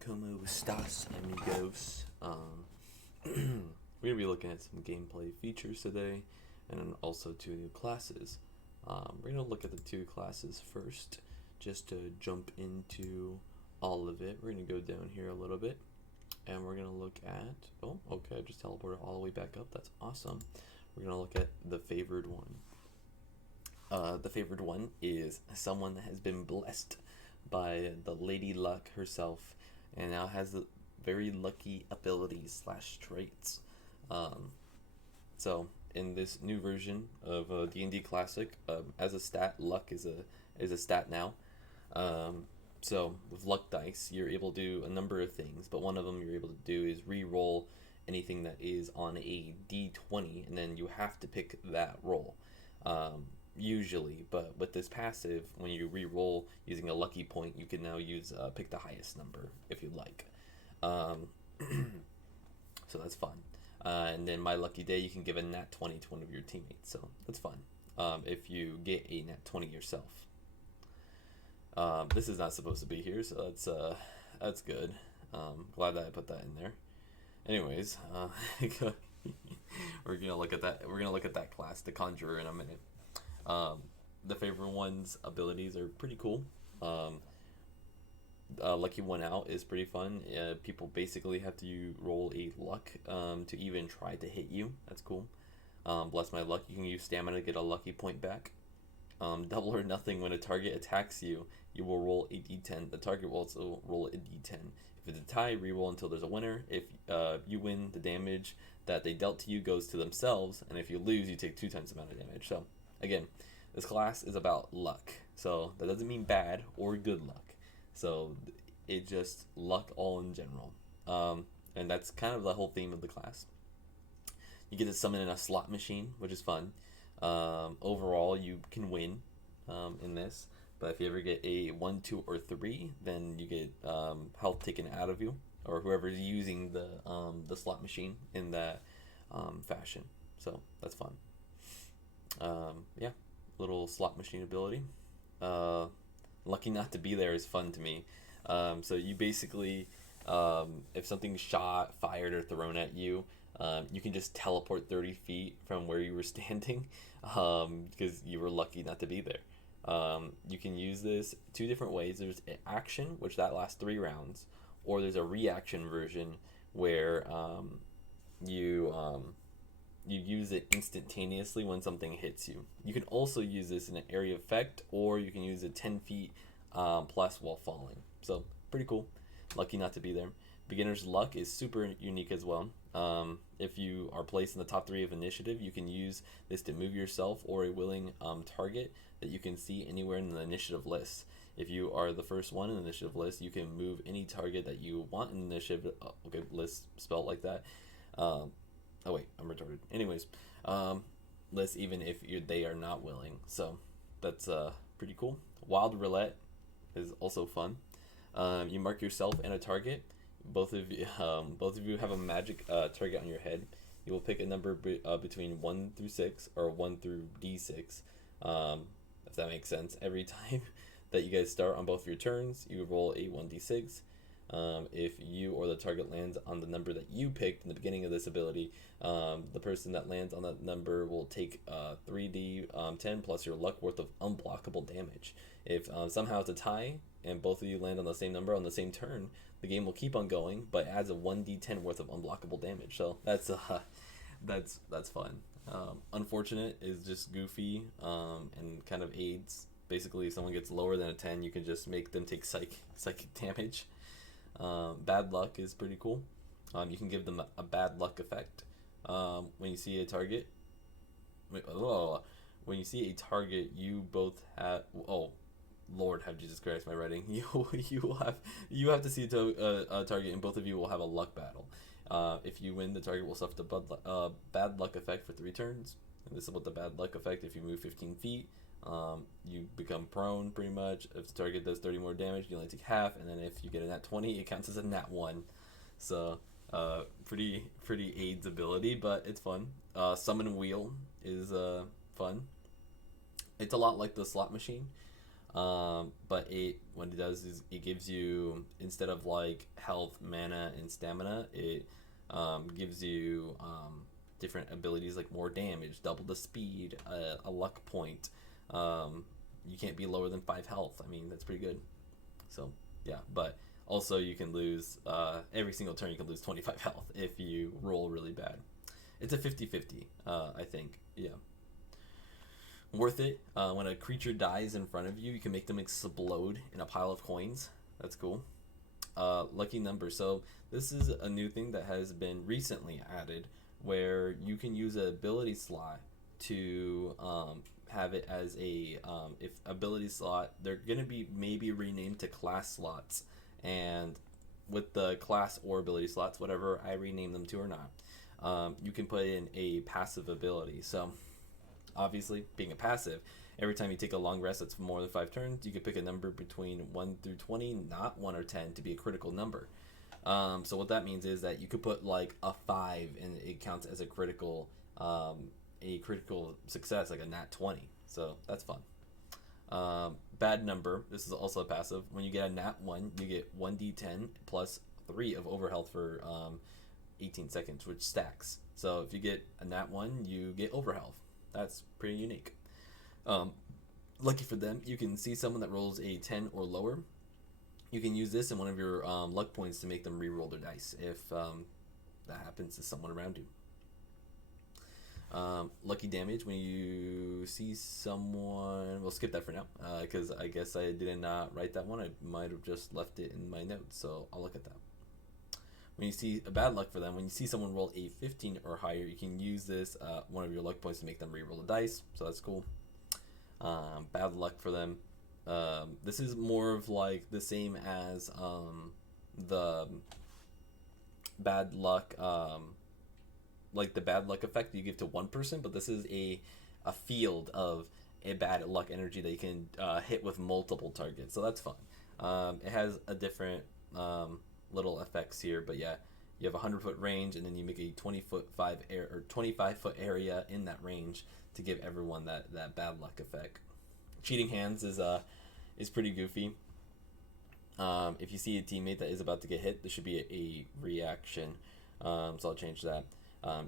Como estas, amigos? We're gonna be looking at some gameplay features today, and also two new classes. We're gonna look at the two classes first, just to jump into all of it. We're gonna go down here a little bit, and we're gonna look at. Oh, okay, I just teleported all the way back up. That's awesome. We're gonna look at the favored one. The favored one is someone that has been blessed by the Lady Luck herself, and now has the very lucky abilities slash traits. Um, so in this new version of D&D Classic, as a stat, luck is a stat now. Um, so with luck dice, you're able to do a number of things, but one of them you're able to do is re-roll anything that is on a D20, and then you have to pick that roll. Usually, but with this passive, when you re-roll using a lucky point, you can now use pick the highest number if you'd like. Um, so that's fun. And then my lucky day, you can give a nat 20 to one of your teammates, so that's fun. If you get a nat 20 yourself. This is not supposed to be here, so that's good. Glad that I put that in there. Anyways, we're gonna look at that. We're gonna look at that class, the Conjurer, in a minute. The favorite one's abilities are pretty cool. Lucky one out is pretty fun. People basically have to roll a luck to even try to hit you. That's cool. Bless my luck. You can use stamina to get a lucky point back. Double or nothing. When a target attacks you, you will roll a d10. The target will also roll a d10. If it's a tie, reroll until there's a winner. If you win, the damage that they dealt to you goes to themselves, and if you lose, you take 2 times the amount of damage. So again, this class is about luck. So that doesn't mean bad or good luck. So it just luck all in general. And that's kind of the whole theme of the class. You get to summon in a slot machine, which is fun. Overall, you can win in this. But if you ever get a 1, 2, or 3, then you get health taken out of you, or whoever's using the slot machine in that fashion. So that's fun. Yeah, little slot machine ability. Lucky not to be there is fun to me. So you basically, if something's shot, fired, or thrown at you, you can just teleport 30 feet from where you were standing because you were lucky not to be there. You can use this two different ways. There's an action, which that lasts 3 rounds, or there's a reaction version where you use it instantaneously when something hits you. You can also use this in an area effect, or you can use it 10 feet plus while falling. So pretty cool. Lucky not to be there. Beginner's luck is super unique as well. If you are placed in the top 3 of initiative, you can use this to move yourself or a willing target that you can see anywhere in the initiative list. If you are the first one in the initiative list, you can move any target that you want in the initiative list spelled like that. Oh wait, I'm retarded. Anyways, list even if they are not willing. So that's pretty cool. Wild roulette is also fun. You mark yourself and a target. Both of you have a magic target on your head. You will pick a number between 1 through 6 or 1 through d6, if that makes sense. Every time that you guys start on both of your turns, you roll a 1d6. If you or the target lands on the number that you picked in the beginning of this ability, the person that lands on that number will take 3d10 plus your luck worth of unblockable damage. If somehow it's a tie and both of you land on the same number on the same turn, the game will keep on going, but adds a 1d10 worth of unblockable damage. So that's fun. Unfortunate is just goofy and kind of aids. Basically, if someone gets lower than a 10, you can just make them take psychic damage. Bad luck is pretty cool. You can give them a bad luck effect. When you see a target, you both have. Oh, Lord, have Jesus Christ, my writing. You have to see a target, and both of you will have a luck battle. If you win, the target will suffer the bad luck effect for 3 turns. And this is what the bad luck effect. If you move 15 feet, you become prone pretty much. If the target does 30 more damage, you only take half, and then if you get a nat 20, it counts as a nat 1. So pretty AIDS ability, but it's fun. Summon wheel is fun. It's a lot like the slot machine. But what it does is it gives you, instead of like health, mana, and stamina, it gives you different abilities like more damage, double the speed, a luck point. You can't be lower than 5 health. I mean, that's pretty good. So, yeah, but also you can lose, every single turn you can lose 25 health if you roll really bad. It's a 50-50, I think. Yeah. Worth it. When a creature dies in front of you, you can make them explode in a pile of coins. That's cool. Lucky number. So this is a new thing that has been recently added, where you can use an ability slot to have it as a if ability slot. They're gonna be maybe renamed to class slots, and with the class or ability slots, whatever I rename them to or not, you can put in a passive ability. So obviously, being a passive, every time you take a long rest that's more than 5 turns, you can pick a number between 1 through 20, not 1 or 10, to be a critical number. So what that means is that you could put like a 5 and it counts as a critical success, like a nat 20. So that's fun. Bad number. This is also a passive. When you get a nat 1, you get 1d10 plus 3 of overhealth for 18 seconds, which stacks. So if you get a nat 1, you get overhealth. That's pretty unique. Lucky for them, you can see someone that rolls a 10 or lower. You can use this in one of your luck points to make them re-roll their dice if that happens to someone around you. Lucky damage, when you see someone... We'll skip that for now, because I guess I did not write that one. I might have just left it in my notes, so I'll look at that. When you see a bad luck for them, when you see someone roll a 15 or higher, you can use this one of your luck points to make them re-roll the dice, so that's cool. Bad luck for them. This is more of like the same as the bad luck, like the bad luck effect that you give to one person, but this is a field of a bad luck energy that you can hit with multiple targets, so that's fun. It has a different little effects here, but yeah, you have a 100-foot range, and then you make a 25-foot area in that range to give everyone that bad luck effect. Cheating hands is pretty goofy. If you see a teammate that is about to get hit, there should be a reaction. So I'll change that.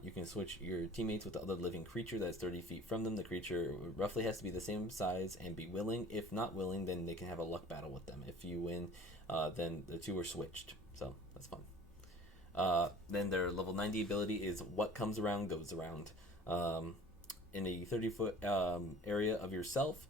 You can switch your teammates with the other living creature that's 30 feet from them. The creature roughly has to be the same size and be willing. If not willing, then they can have a luck battle with them. If you win, then the two are switched. So that's fun. Then their level 90 ability is what comes around goes around. In a 30-foot area of yourself,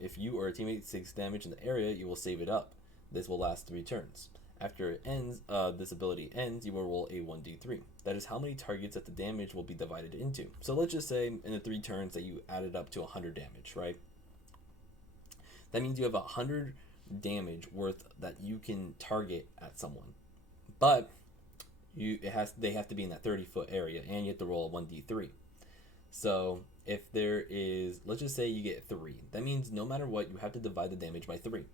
if you or a teammate takes damage in the area, you will save it up. This will last 3 turns. After it ends, this ability ends, you will roll a 1d3. That is how many targets that the damage will be divided into. So let's just say in the 3 turns that you added up to 100 damage, right? That means you have 100 damage worth that you can target at someone. But they have to be in that 30-foot area, and you have to roll a 1d3. So if there is, let's just say you get 3. That means no matter what, you have to divide the damage by 3.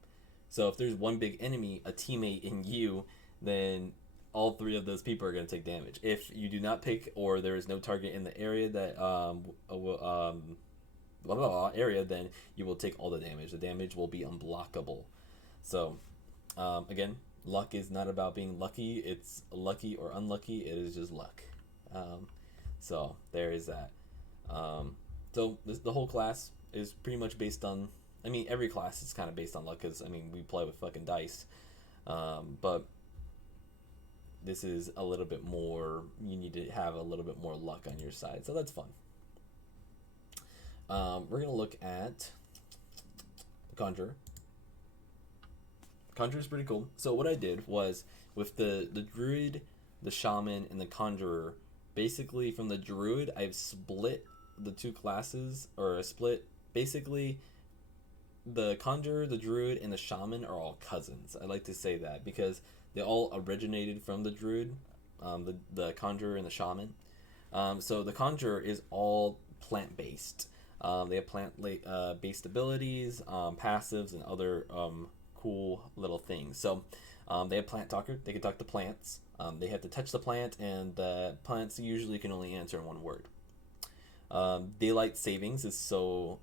So if there's one big enemy, a teammate, and you, then all 3 of those people are going to take damage. If you do not pick, or there is no target in the area that area, then you will take all the damage. The damage will be unblockable. So again, luck is not about being lucky. It's lucky or unlucky. It is just luck. So there is that. So the whole class is pretty much based on, I mean, every class is kind of based on luck, because, I mean, we play with fucking dice. But this is a little bit more, you need to have a little bit more luck on your side. So that's fun. We're going to look at Conjure. Conjure is pretty cool. So what I did was, with the Druid, the Shaman, and the Conjurer, basically from the Druid, I've split the 2 classes, or split, basically, the Conjurer, the Druid, and the Shaman are all cousins. I like to say that, because they all originated from the Druid, the Conjurer and the Shaman. So the Conjurer is all plant-based. They have plant-based abilities, passives, and other cool little things. So they have Plant Talker. They can talk to plants. They have to touch the plant, and the plants usually can only answer in 1 word. Daylight savings is so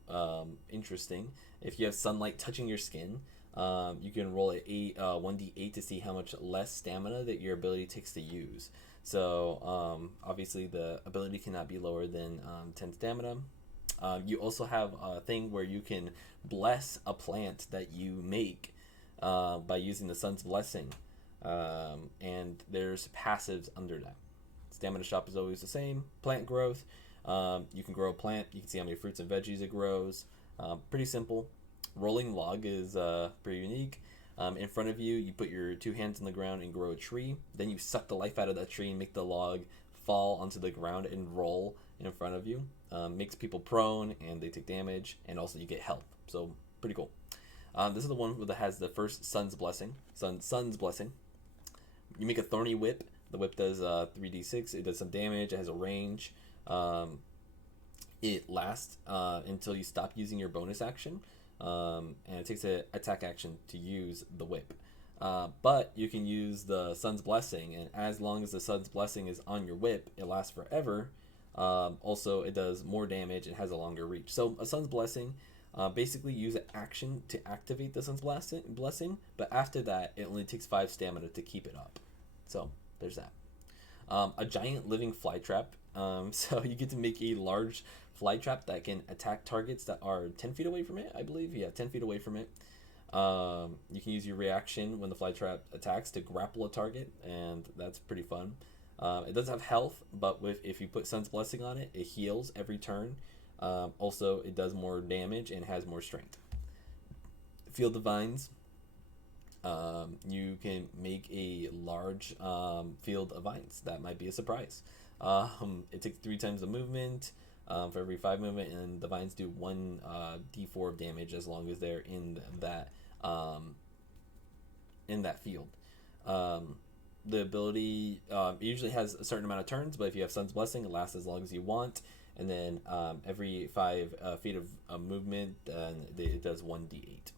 interesting. If you have sunlight touching your skin, you can roll a 1d8 to see how much less stamina that your ability takes to use. So obviously the ability cannot be lower than 10 stamina. You also have a thing where you can bless a plant that you make by using the sun's blessing. And there's passives under that. Stamina shop is always the same. Plant growth. You can grow a plant. You can see how many fruits and veggies it grows. Pretty simple. Rolling log is pretty unique. In front of you, you put your 2 hands on the ground and grow a tree. Then you suck the life out of that tree and make the log fall onto the ground and roll in front of you. Makes people prone and they take damage, and also you get health. So pretty cool. This is the one that has the first Sun's Blessing. Sun's Blessing. You make a thorny whip. The whip does 3d6. It does some damage. It has a range. It lasts until you stop using your bonus action. And it takes an attack action to use the whip. But you can use the Sun's Blessing, and as long as the Sun's Blessing is on your whip, it lasts forever. Also, it does more damage and has a longer reach. So a Sun's Blessing, basically use an action to activate the Sun's Blessing, but after that, it only takes 5 stamina to keep it up. So there's that. A giant living fly trap. So you get to make a large fly trap that can attack targets that are 10 feet away from it, I believe. Yeah, 10 feet away from it. You can use your reaction when the fly trap attacks to grapple a target, and that's pretty fun. It does have health, but if you put Sun's Blessing on it, it heals every turn. Also, it does more damage and has more strength. Field of Vines. You can make a large field of vines. That might be a surprise. It takes 3 times the movement for every 5 movement, and the vines do 1 d4 of damage as long as they're in that field. The ability usually has a certain amount of turns, but if you have Sun's Blessing, it lasts as long as you want. And then every 5 feet of movement, it does 1d8.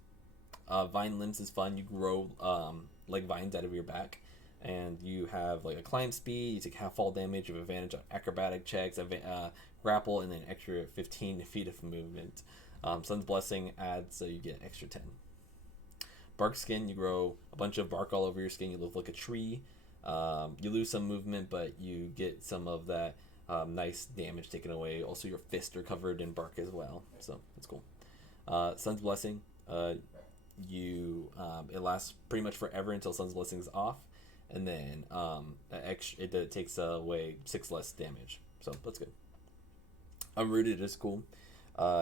Vine limbs is fun. You grow like vines out of your back, and you have like a climb speed. You take half fall damage, you have advantage on acrobatic checks, grapple, and then extra 15 feet of movement. Sun's Blessing adds, so you get extra 10. Bark skin, you grow a bunch of bark all over your skin. You look like a tree. You lose some movement, but you get some of that nice damage taken away. Also, your fists are covered in bark as well, so that's cool. Sun's Blessing, it lasts pretty much forever until Sun's Blessing is off, and then it takes away 6 less damage, so that's good. Unrooted is cool.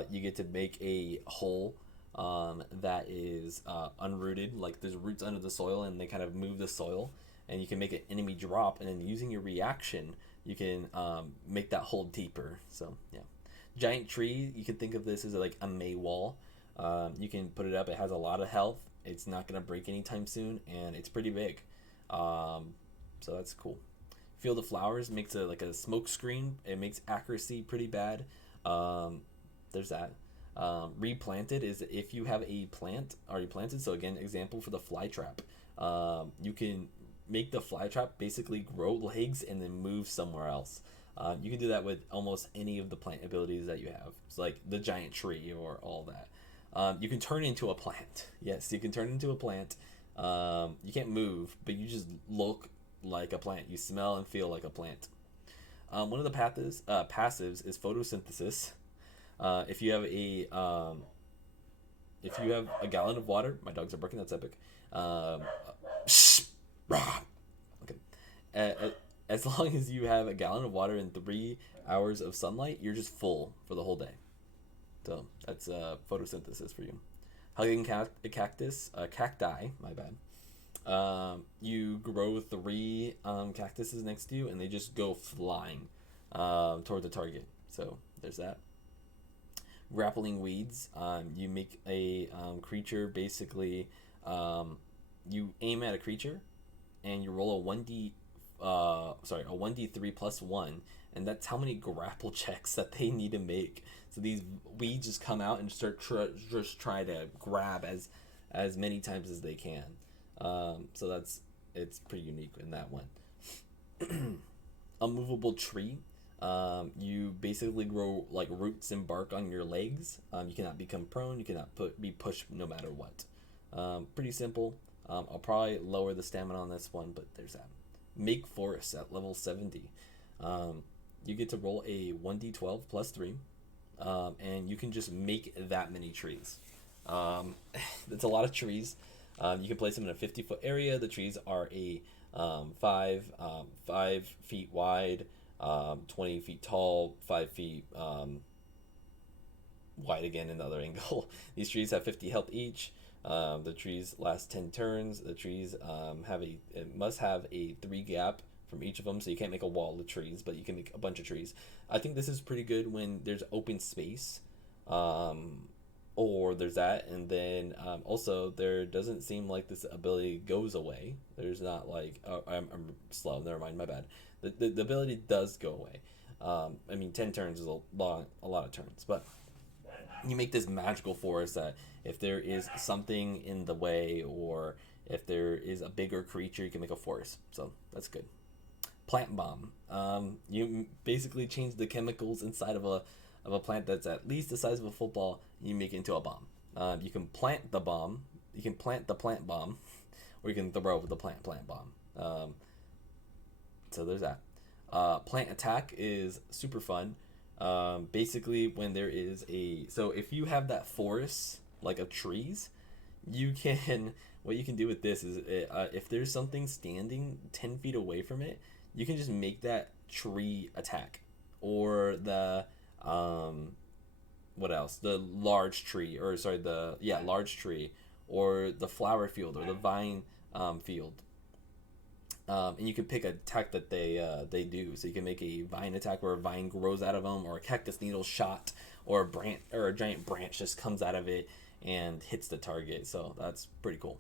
You get to make a hole that is unrooted, like there's roots under the soil and they kind of move the soil, and you can make an enemy drop, and then using your reaction you can make that hole deeper. So yeah. Giant tree, you can think of this as like a May wall. You can put it up. It has a lot of health. It's not gonna break anytime soon, and it's pretty big. So that's cool. Field of Flowers makes like a smoke screen. It makes accuracy pretty bad. There's that. Replanted is if you have a plant already planted. So again, example for the fly trap. You can make the fly trap basically grow legs and then move somewhere else. You can do that with almost any of the plant abilities that you have. It's like the giant tree or all that. You can turn into a plant. Yes, you can turn into a plant. You can't move, but you just look like a plant. You smell and feel like a plant. One of the passives is photosynthesis. If you have a gallon of water, my dogs are barking. That's epic. Okay. As long as you have a gallon of water and 3 hours of sunlight, you're just full for the whole day. So that's photosynthesis for you. Hugging cacti. My bad. You grow 3 cactuses next to you, and they just go flying toward the target. So there's that. Grappling weeds. You make a creature. Basically, you aim at a creature, and you roll a 1d3 plus 1, and that's how many grapple checks that they need to make. So these weeds just come out and start just try to grab as many times as they can. So it's pretty unique in that one. A movable tree. You basically grow like roots and bark on your legs. You cannot become prone. You cannot be pushed no matter what. Pretty simple. I'll probably lower the stamina on this one, but there's that. Make Forest at level 70. You get to roll a 1d12 plus 3, and you can just make that many trees. That's a lot of trees. You can place them in a 50-foot area. The trees are a 5 feet wide, 20 feet tall, 5 feet wide again in the other angle. These trees have 50 health each. The trees last 10 turns. The trees must have a 3 gap from each of them, so you can't make a wall of trees, but you can make a bunch of trees. I think this is pretty good when there's open space, or there's that, and then also there doesn't seem like this ability goes away. There's not like, oh, I'm slow, never mind, my bad. The ability does go away. I mean, 10 turns is a lot of turns, but you make this magical forest that if there is something in the way, or if there is a bigger creature, you can make a forest. So that's good. Plant bomb. You basically change the chemicals inside of a plant that's at least the size of a football, and you make it into a bomb. You can plant the bomb. You can plant the plant bomb, or you can throw the plant bomb. So there's that. Plant attack is super fun. Basically, when there is so if you have that forest like of trees, what you can do with this is if there's something standing 10 feet away from it, you can just make that tree attack, or the what else? The large tree, or sorry, large tree, or the flower field, or the vine field. And you can pick an attack that they do. So you can make a vine attack where a vine grows out of them, or a cactus needle shot, or a giant branch just comes out of it and hits the target. So that's pretty cool.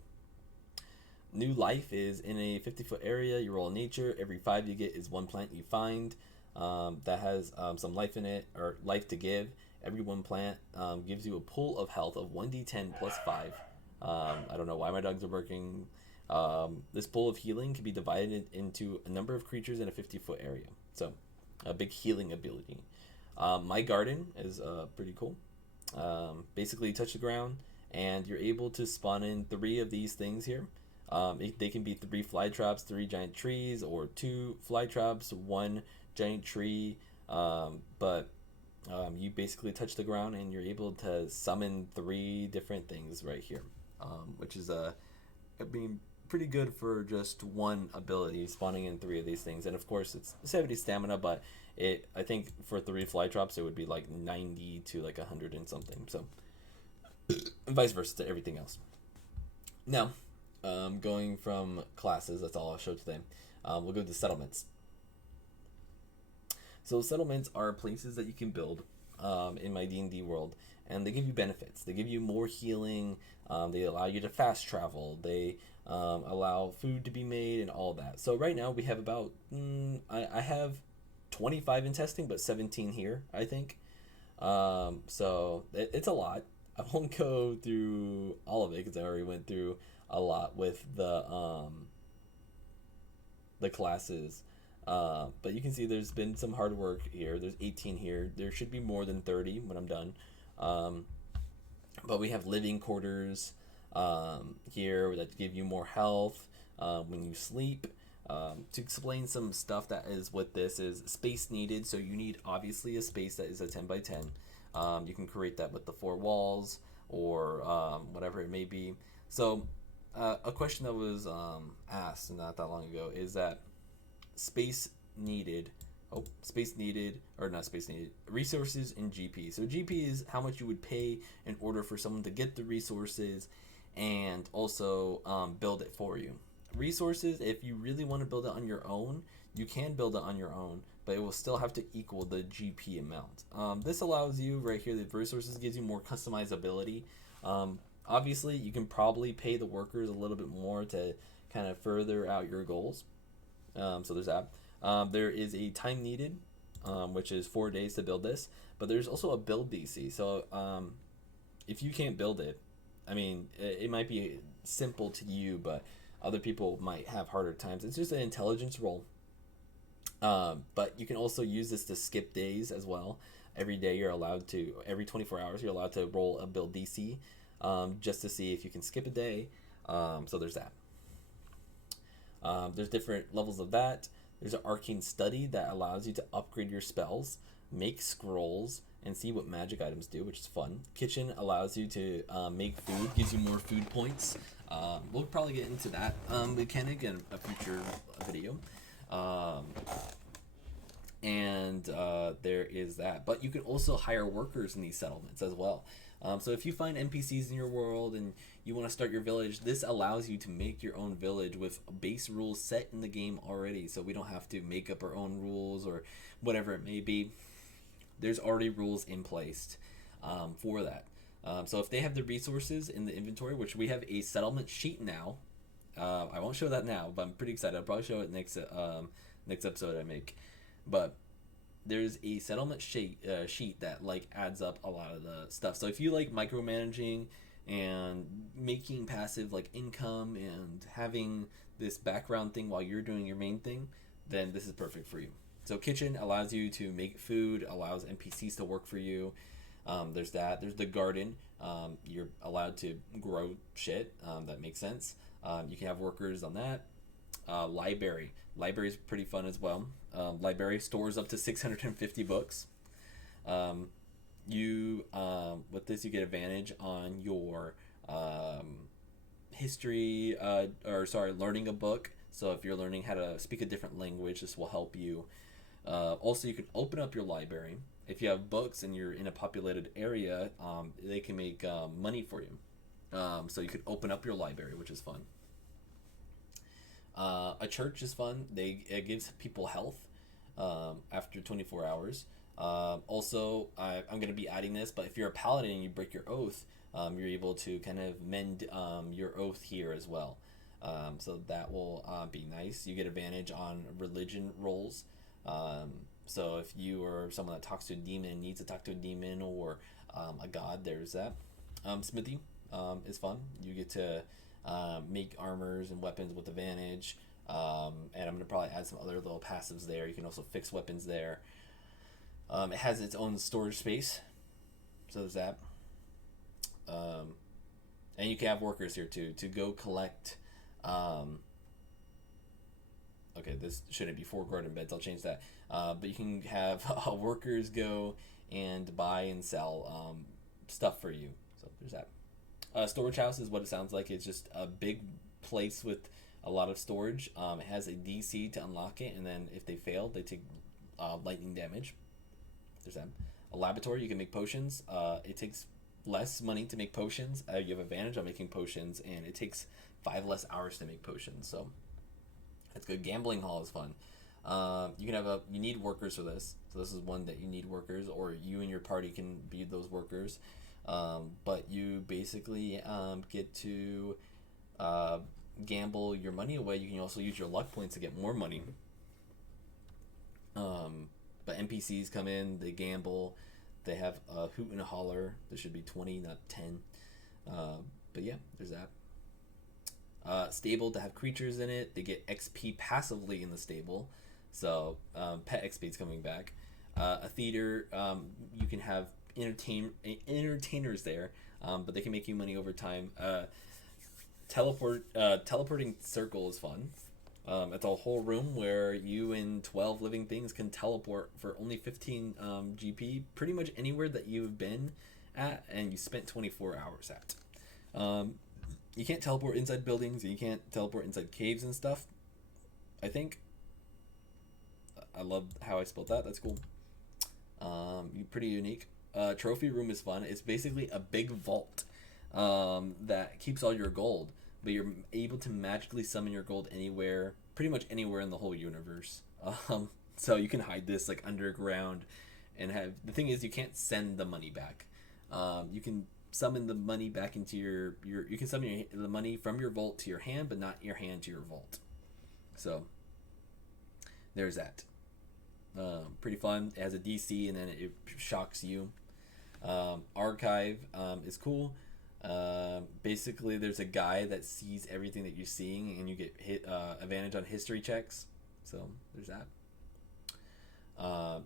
New life is in a 50-foot area. You roll nature. Every 5 you get is 1 plant you find that has some life in it, or life to give. Every 1 plant gives you a pool of health of 1d10 plus 5. I don't know why my dogs are barking. This pool of healing can be divided into a number of creatures in a 50-foot area. So, a big healing ability. My garden is pretty cool. Basically, you touch the ground, and you're able to spawn in 3 of these things here. They can be 3 fly traps, 3 giant trees, or 2 fly traps, 1 giant tree. But you basically touch the ground, and you're able to summon 3 different things right here, which is pretty good for just 1 ability, spawning in 3 of these things. And of course, it's 70 stamina, but I think for 3 fly traps, it would be like 90 to like 100 and something. So, and vice versa to everything else. Now, going from classes, that's all I'll show today. We'll go to settlements. So settlements are places that you can build in my D&D world, and they give you benefits. They give you more healing. They allow you to fast travel. They allow food to be made and all that. So right now we have about I have 25 in testing, but 17 here, I think. So it's a lot. I won't go through all of it because I already went through a lot with the classes. But you can see there's been some hard work here. There's 18 here. There should be more than 30 when I'm done. But we have living quarters here that give you more health when you sleep. To explain some stuff that is with this is space needed. So you need obviously a space that is a 10 by 10. You can create that with the 4 walls or whatever it may be. So a question that was asked not that long ago is that resources in GP. So GP is how much you would pay in order for someone to get the resources and also build it for you. Resources, if you really want to build it on your own, you can build it on your own, but it will still have to equal the GP amount. This allows you right here, the resources gives you more customizability. Obviously, you can probably pay the workers a little bit more to kind of further out your goals. So there's that. There is a time needed, which is 4 days to build this, but there's also a build DC. So if you can't build it, I mean, it might be simple to you, but other people might have harder times. It's just an intelligence roll. But you can also use this to skip days as well. Every day you're allowed to, every 24 hours, you're allowed to roll a build DC, just to see if you can skip a day. So there's that. There's different levels of that. There's an arcane study that allows you to upgrade your spells, make scrolls, and see what magic items do, which is fun. Kitchen allows you to make food, gives you more food points. We'll probably get into that mechanic in a future video. Um, and there is that. But you can also hire workers in these settlements as well. So if you find NPCs in your world and you want to start your village, this allows you to make your own village with base rules set in the game already. So we don't have to make up our own rules or whatever it may be. There's already rules in place for that. So if they have the resources in the inventory, which we have a settlement sheet now, I won't show that now, but I'm pretty excited. I'll probably show it next episode I make. But there's a settlement sheet that like adds up a lot of the stuff. So if you like micromanaging and making passive like income and having this background thing while you're doing your main thing, then this is perfect for you. So kitchen allows you to make food, allows NPCs to work for you. There's that. There's the garden. You're allowed to grow shit. That makes sense. You can have workers on that. Library. Library is pretty fun as well. Library stores up to 650 books. With this you get advantage on your history, learning a book. So if you're learning how to speak a different language, this will help you. Also, you can open up your library. If you have books and you're in a populated area, they can make money for you. So you can open up your library, which is fun. A church is fun. It gives people health after 24 hours. Also, I'm going to be adding this, but if you're a paladin and you break your oath, you're able to kind of mend your oath here as well. So that will be nice. You get advantage on religion rolls. So if you are someone that talks to a demon and needs to talk to a demon or a god, there's that. Smithy is fun. You get to make armors and weapons with advantage. And I'm going to probably add some other little passives there. You can also fix weapons there. It has its own storage space. So there's that. And you can have workers here too to go collect. Okay, this shouldn't be 4 garden beds. I'll change that. But you can have workers go and buy and sell stuff for you. So there's that. Storage house is what it sounds like. It's just a big place with a lot of storage. It has a DC to unlock it, and then if they fail, they take lightning damage. There's that. A laboratory, you can make potions. It takes less money to make potions. You have advantage on making potions, and it takes 5 less hours to make potions. So that's good. Gambling hall is fun. You need workers for this. So this is one that you need workers, or you and your party can be those workers. But you basically get to gamble your money away. You can also use your luck points to get more money. But NPCs come in, they gamble, they have a hoot and a holler. There should be 20, not 10. But yeah, there's that. Stable to have creatures in it. They get XP passively in the stable. So pet XP is coming back. A theater, you can have entertainers there, but they can make you money over time. Teleporting circle is fun. It's a whole room where you and 12 living things can teleport for only 15 GP, pretty much anywhere that you've been at and you spent 24 hours at. You can't teleport inside buildings, you can't teleport inside caves and stuff, I think. I love how I spelled that, that's cool. Pretty unique. Trophy room is fun. It's basically a big vault that keeps all your gold, but you're able to magically summon your gold anywhere, pretty much anywhere in the whole universe. So you can hide this like underground and have, the thing is you can't send the money back. You can summon the money back into you can summon the money from your vault to your hand, but not your hand to your vault. So there's that. Pretty fun. It has a DC and then it shocks you. Archive is cool. Basically there's a guy that sees everything that you're seeing and you get advantage on history checks. So there's that.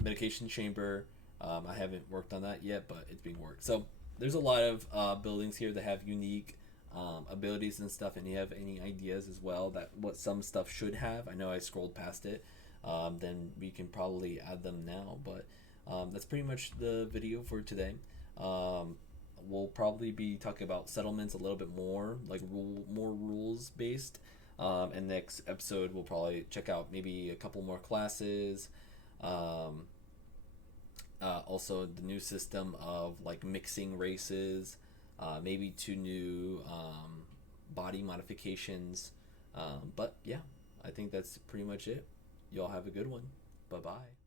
Medication chamber. I haven't worked on that yet, but it's being worked. So there's a lot of buildings here that have unique abilities and stuff. And you have any ideas as well that what some stuff should have? I know I scrolled past it. Then we can probably add them now. But that's pretty much the video for today. We'll probably be talking about settlements a little bit more, like more rules based. And next episode, we'll probably check out maybe a couple more classes. Also, the new system of like mixing races, maybe 2 new body modifications. But yeah, I think that's pretty much it. Y'all have a good one. Bye bye.